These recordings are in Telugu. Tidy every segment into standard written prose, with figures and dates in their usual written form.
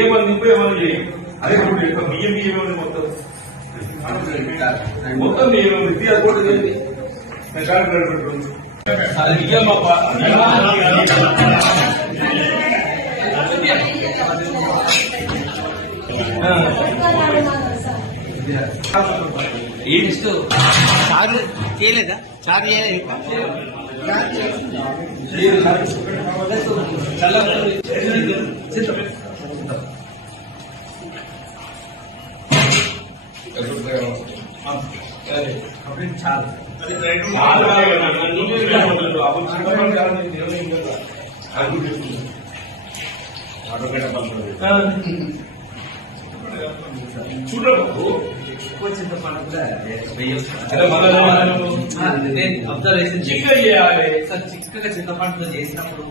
ఏమని చేయి అదే బియ్యం బియ్యం మొత్తం మొత్తం నేను విద్యార్థి కూడా చేయండి అది ఇయ్యమ్మా చారు చేయలేదా? చారు చేయలేదు. చూడబాబు అబ్జర్వేషన్ చిక్కగా చేయాలి. చిక్కగా చింతపండుతో చేసినప్పుడు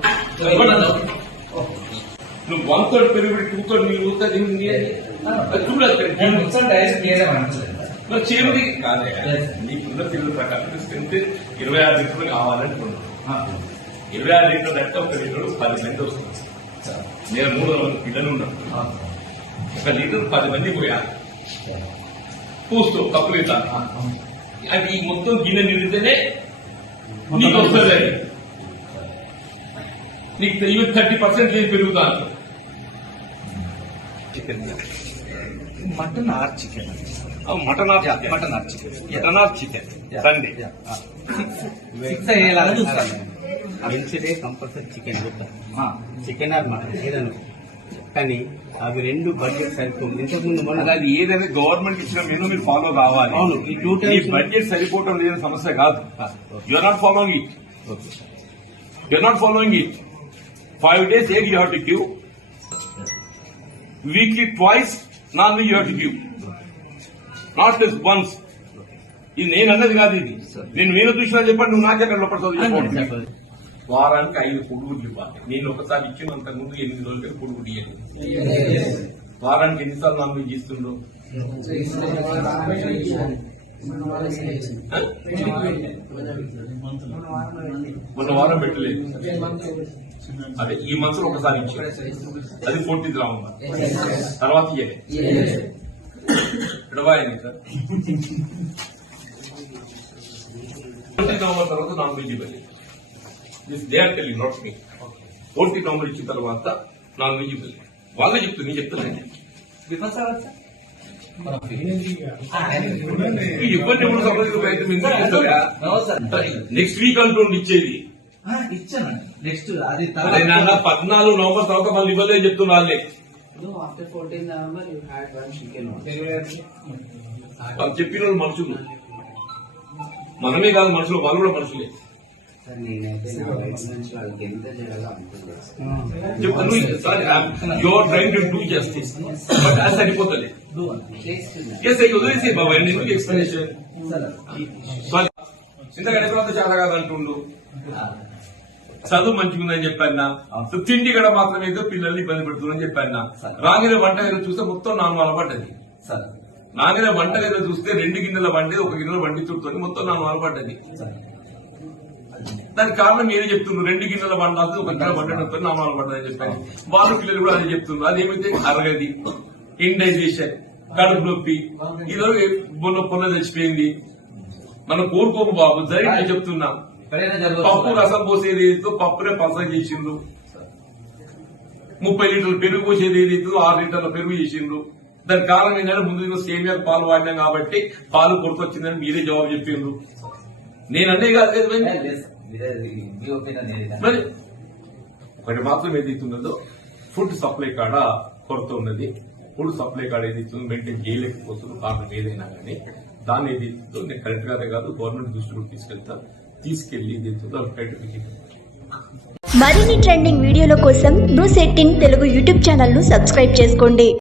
నువ్వు 1/3 పెరుగు 2/3 నీళ్ళు చూడాలి. డైరెక్ట్ చేయడం చేరుది కాదే నీకున్న పిల్లల ప్రకారం స్ట్రెంత్ 26 లీటర్లు కావాలనుకున్నాను. 26 లీటర్లు అంటే ఒక లీటర్ 10 మంది వస్తుంది. నేను 300 మంది పిల్లలు ఉన్నాను. ఒక లీటర్ 10 మంది పోయాలి. పూస్తూ కప్పు ఇస్తాను. అది మొత్తం గిన్నె నిండితేనే నీకు వస్తుంది. అది నీకు 30% లేదు పెరుగుతాను. Chicken mutton or chicken mutton or chicken Sunday 6 అయ్యేలాగా చూస్తాను. Wednesday compulsory chicken chicken or mutton ఏదైనా, కానీ అవి 2 బడ్జెట్ సరిపోతుంది. ఇంతకుముందు అది ఏదైనా గవర్నమెంట్ ఇచ్చిన మెనూ మీరు ఫాలో కావాలి. అవును, ఈ 2 times బడ్జెట్ సరిపోవటం లేని సమస్య కాదు. You're not following it. You're not following it. 5 days egg you have to give. Weekly twice non-veg you have to give. Not just once. ఇది నేను అన్నది కాదు. ఇది నేను మీరు చూసినా చెప్పండి. నువ్వు నాకే లోపల చదువు. వారానికి 5 పొడుగులు ఇవ్వాలి. నేను ఒకసారి ఇచ్చిన అంతకుముందు 8 రోజులకి పొడుగులు ఇవ్వాలి. వారానికి ఎన్నిసార్లు నాన్ వెజ్ ఇస్తుండ్రు? మొన్న వారం పెట్టలేదు. అదే ఈ మంత్లో ఒకసారి ఇచ్చారు. అది 14th రావుంది. తర్వాత ఇడవాయింది సార్. 20 November తర్వాత నాన్ వెజ్ ఇవ్వాలి. They are telling, not me. 14 November ఇచ్చిన తర్వాత నాన్ వెజ్ ఇవ్వాలి. వాళ్ళే చెప్తుంది, నేను చెప్తున్నాను. నెక్స్ట్ వీక్ అంటుండి ఇచ్చేది. ఇచ్చాను నెక్స్ట్ అది 14 November తర్వాత మళ్ళీ ఇవ్వలేదు చెప్తున్నా. వాళ్ళే చెప్పిన వాళ్ళు మనుషులు, మనమే కాదు మనుషులు, వాళ్ళు కూడా మనుషులే. సరిపోతుంది. వదిలేసి ఎక్స్ప్లెనేషన్ ఇంతకంటే తర్వాత చాలా కాదంటుండు. చదువు మంచిగుందని చెప్పాను. తిండి కూడా మాత్రం ఏదో పిల్లల్ని ఇబ్బంది పెడుతుందని చెప్పాను. రాగిన వంటగదిలో చూస్తే మొత్తం 4 వారాలు పడ్డది. నాగిన వంటగదిలో చూస్తే 2 గిన్నెల వండి 1 గిన్నెల వండి చుడుతుంది, మొత్తం 4 వారాలు పడ్డది. దానికి కారణం ఏదో చెప్తున్నారు. 2 గిన్నెల వండాల్సి 1 గిన్నెల వండడం 4 వారాలు పడ్డదని చెప్పాను. వాళ్ళ పిల్లలు కూడా అదే చెప్తున్నారు. అదేమైతే అరగది, ఇండైజేషన్, కడుపు నొప్పి, ఈరోజు పొన్న తెచ్చిపోయింది. మనం కోరుకోము బాబు, జరిగి చెప్తున్నాం. పప్పు రసం పోసేది ఏదైతే పప్పునే పలస చేసిండ్రు. 30 లీటర్లు పెరుగు పోసేది ఏదైతే 6 లీటర్ల పెరుగు చేసిండ్రు. దానికి కారణం ఏంటంటే ముందు సేమియా పాలు వాడినాం కాబట్టి పాలు కొడుకొచ్చిందని మీరే జవాబు చెప్పిండ్రు. నేనంటే కాదు కదా. మరి ఒకటి మాత్రం ఏదైతున్నదో ఫుడ్ సప్లై కాడ కొరత ఉన్నది. ఫుడ్ సప్లై కాడ ఏదైతుందో మెయింటైన్ చేయలేకపోతుంది. కారణం ఏదైనా కానీ దాన్ని ఏదైతుందో నేను కరెక్ట్ గానే కాదు గవర్నమెంట్ దృష్టిలోకి తీసుకెళ్లి ఏదైతుందో మరిన్ని ట్రెండింగ్ వీడియోల కోసం న్యూస్ 18 తెలుగు యూట్యూబ్ ఛానల్ ను సబ్స్క్రైబ్ చేసుకోండి.